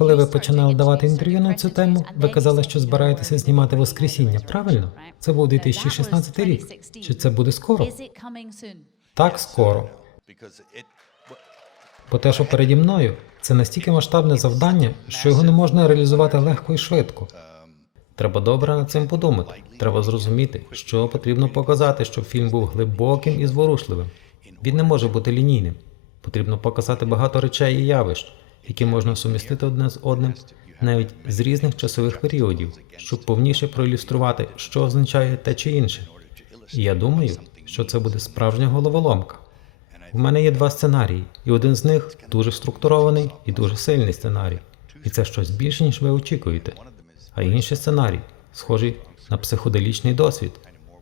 Коли ви починали давати інтерв'ю на цю тему, ви казали, що збираєтеся знімати Воскресіння, правильно? Це був 2016 рік. Чи це буде скоро? Так, скоро. Бо те, що переді мною, це настільки масштабне завдання, що його не можна реалізувати легко і швидко. Треба добре над цим подумати. Треба зрозуміти, що потрібно показати, щоб фільм був глибоким і зворушливим. Він не може бути лінійним. Потрібно показати багато речей і явищ, які можна сумістити одне з одним навіть з різних часових періодів, щоб повніше проілюструвати, що означає те чи інше. І я думаю, що це буде справжня головоломка. У мене є два сценарії, і один з них дуже структурований і дуже сильний сценарій. І це щось більше, ніж ви очікуєте. А інший сценарій схожий на психоделічний досвід,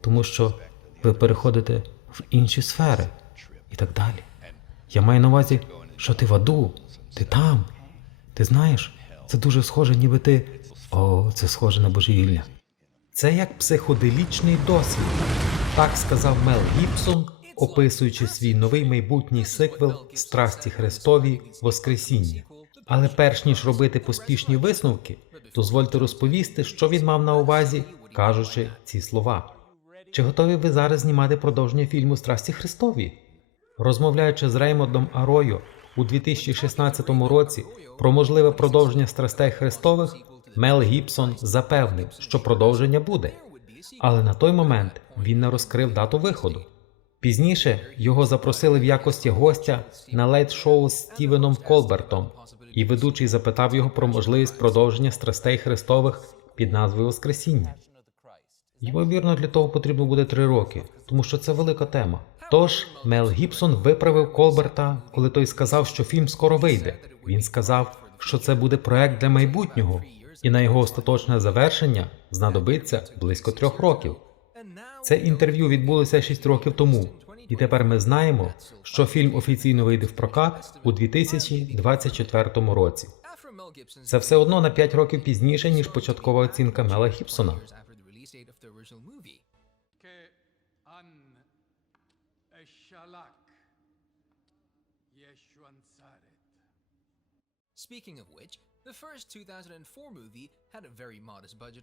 тому що ви переходите в інші сфери і так далі. Я маю на увазі, що ти в аду, ти там. Ти знаєш, це дуже схоже, ніби ти. О, це схоже на божевілля. Це як психоделічний досвід. Так сказав Мел Гібсон, описуючи свій новий майбутній сиквел Страсті Христові Воскресіння. Але перш ніж робити поспішні висновки, дозвольте розповісти, що він мав на увазі, кажучи ці слова. Чи готові ви зараз знімати продовження фільму Страсті Христові? Розмовляючи з Реймондом Арою у 2016 році про можливе продовження страстей Христових, Мел Гібсон запевнив, що продовження буде. Але на той момент він не розкрив дату виходу. Пізніше його запросили в якості гостя на лейт-шоу з Стівеном Колбертом, і ведучий запитав його про можливість продовження страстей Христових під назвою Воскресіння. Ймовірно, для того потрібно буде три роки, тому що це велика тема. Тож Мел Гібсон виправив Колберта, коли той сказав, що фільм скоро вийде. Він сказав, що це буде проект для майбутнього, і на його остаточне завершення знадобиться близько трьох років. Це інтерв'ю відбулося 6 років тому, і тепер ми знаємо, що фільм офіційно вийде в прокат у 2024 році. Це все одно на 5 років пізніше, ніж початкова оцінка Мела Гібсона.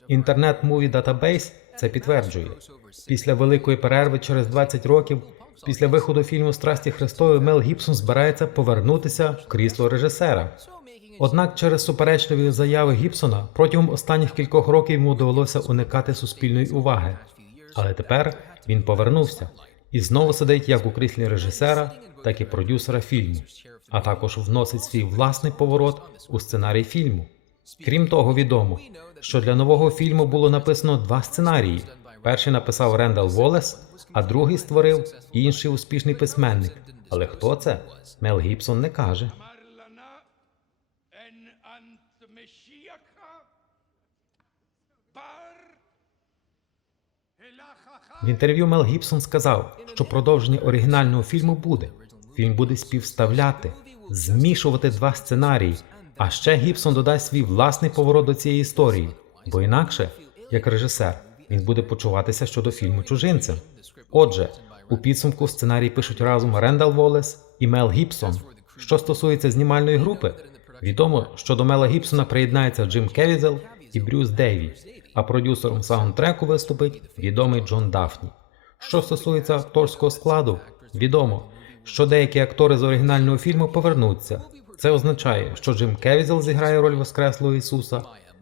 Інтернет Movie Database це підтверджує. Після великої перерви через 20 років, після виходу фільму Страсті Христові, Мел Гібсон збирається повернутися в крісло режисера. Однак через суперечливі заяви Гібсона протягом останніх кількох років йому довелося уникати суспільної уваги. Але тепер він повернувся і знову сидить як у кріслі режисера, так і продюсера фільму, а також вносить свій власний поворот у сценарій фільму. Крім того, відомо, що для нового фільму було написано два сценарії. Перший написав Рендал Волес, а другий створив інший успішний письменник. Але хто це? Мел Гібсон не каже. В інтерв'ю Мел Гібсон сказав, що продовження оригінального фільму буде. Фільм буде співставляти, змішувати два сценарії. А ще Гібсон додасть свій власний поворот до цієї історії, бо інакше, як режисер, він буде почуватися щодо фільму чужинцем. Отже, у підсумку сценарій пишуть разом Рендал Волес і Мел Гібсон. Що стосується знімальної групи, відомо, що до Мела Гібсона приєднається Джим Кевізел і Брюс Дейві, а продюсером саундтреку виступить відомий Джон Дафні. Що стосується акторського складу, відомо, що деякі актори з оригінального фільму повернуться. Це означає, що Джим Кевізел зіграє роль Воскреслого Ісуса,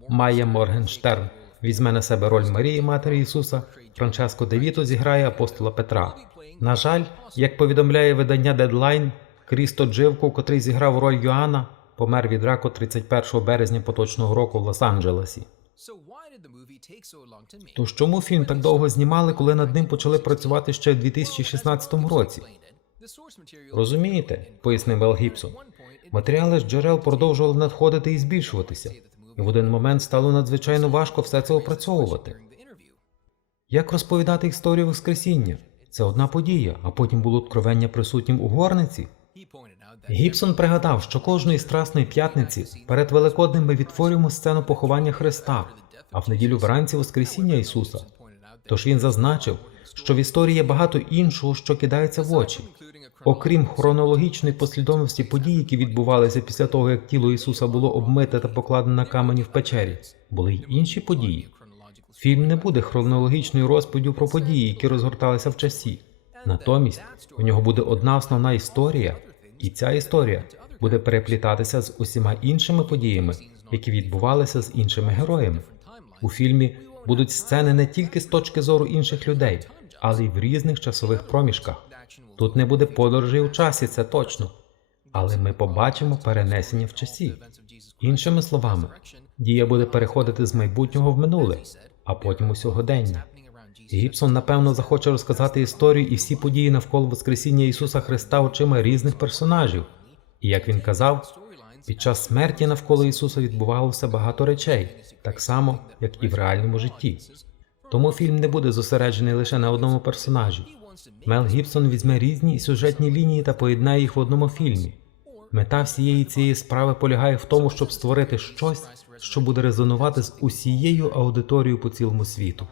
Майя Моргенштерн візьме на себе роль Марії Матері Ісуса, Франческо Девіто зіграє апостола Петра. На жаль, як повідомляє видання Deadline, Крісто Дживко, котрий зіграв роль Йоанна, помер від раку 31 березня поточного року в Лос-Анджелесі. Тож чому фільм так довго знімали, коли над ним почали працювати ще в 2016 році? Розумієте, пояснив Мел Гібсон. Матеріали з джерел продовжували надходити і збільшуватися, і в один момент стало надзвичайно важко все це опрацьовувати. Як розповідати історію Воскресіння? Це одна подія, а потім було откровення присутнім у горниці. Гібсон пригадав, що кожної страсної п'ятниці перед Великоднем ми відтворюємо сцену поховання Христа, а в неділю вранці Воскресіння Ісуса. Тож він зазначив, що в історії є багато іншого, що кидається в очі. Окрім хронологічної послідовності подій, які відбувалися після того, як тіло Ісуса було обмите та покладене на камені в печері, були й інші події. Фільм не буде хронологічною розповіддю про події, які розгорталися в часі. Натомість у нього буде одна основна історія, і ця історія буде переплітатися з усіма іншими подіями, які відбувалися з іншими героями. У фільмі будуть сцени не тільки з точки зору інших людей, але й в різних часових проміжках. Тут не буде подорожей у часі, це точно. Але ми побачимо перенесення в часі. Іншими словами, дія буде переходити з майбутнього в минуле, а потім у сьогодення. Гібсон, напевно, захоче розказати історію і всі події навколо Воскресіння Ісуса Христа очима різних персонажів. І як він казав, під час смерті навколо Ісуса відбувалося багато речей, так само, як і в реальному житті. Тому фільм не буде зосереджений лише на одному персонажі. Мел Гібсон візьме різні сюжетні лінії та поєднає їх в одному фільмі. Мета всієї цієї справи полягає в тому, щоб створити щось, що буде резонувати з усією аудиторією по цілому світу.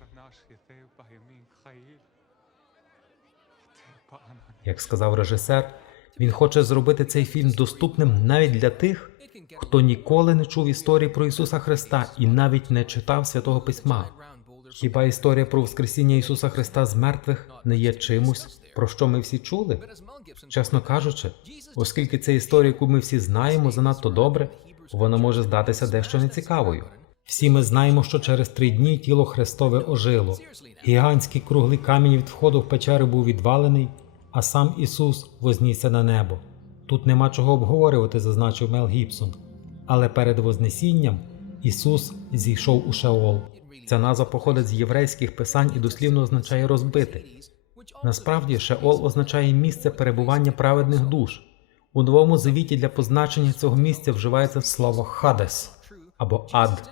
Як сказав режисер, він хоче зробити цей фільм доступним навіть для тих, хто ніколи не чув історії про Ісуса Христа і навіть не читав святого письма. Хіба історія про Воскресіння Ісуса Христа з мертвих не є чимось, про що ми всі чули? Чесно кажучи, оскільки це історія, яку ми всі знаємо занадто добре, вона може здатися дещо нецікавою. Всі ми знаємо, що через три дні тіло Христове ожило. Гігантський круглий камінь від входу в печеру був відвалений, а сам Ісус вознісся на небо. Тут нема чого обговорювати, зазначив Мел Гібсон. Але перед Вознесінням Ісус зійшов у Шеол. Ця назва походить з єврейських писань і дослівно означає розбити. Насправді, Шеол означає місце перебування праведних душ. У новому завіті для позначення цього місця вживається слово Хадес або Ад.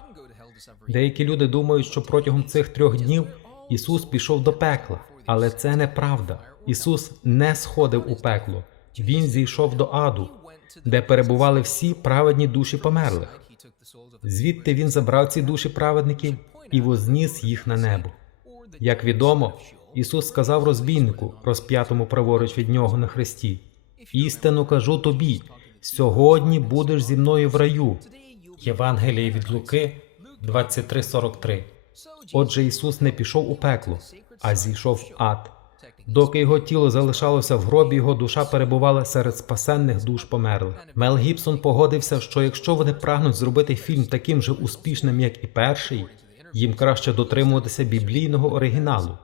Деякі люди думають, що протягом цих трьох днів Ісус пішов до пекла, але це неправда. Ісус не сходив у пекло, Він зійшов до аду, де перебували всі праведні душі померлих. Звідти він забрав ці душі праведників і возніс їх на небо. Як відомо, Ісус сказав розбійнику, розп'ятому праворуч від нього на хресті: Істину кажу тобі, сьогодні будеш зі мною в раю. Євангеліє від Луки 23.43 Отже, Ісус не пішов у пекло, а зійшов в ад. Доки його тіло залишалося в гробі, його душа перебувала серед спасенних душ померлих. Мел Гібсон погодився, що якщо вони прагнуть зробити фільм таким же успішним, як і перший, їм краще дотримуватися біблійного оригіналу.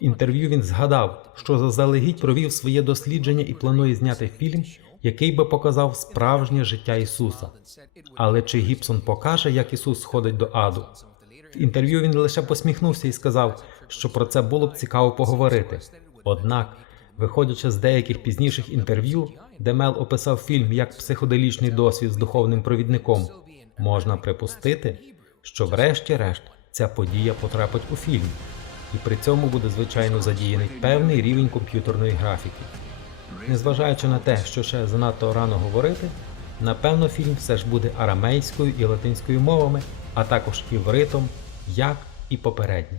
Інтерв'ю він згадав, що заздалегідь провів своє дослідження і планує зняти фільм, який би показав справжнє життя Ісуса. Але чи Гібсон покаже, як Ісус сходить до аду? В інтерв'ю він лише посміхнувся і сказав, що про це було б цікаво поговорити. Однак, виходячи з деяких пізніших інтерв'ю, де Мел описав фільм як психоделічний досвід з духовним провідником, можна припустити, що врешті-решт ця подія потрапить у фільм, і при цьому буде звичайно задіяний певний рівень комп'ютерної графіки. Незважаючи на те, що ще занадто рано говорити, напевно, фільм все ж буде арамейською і латинською мовами, а також івритом, як і попередній.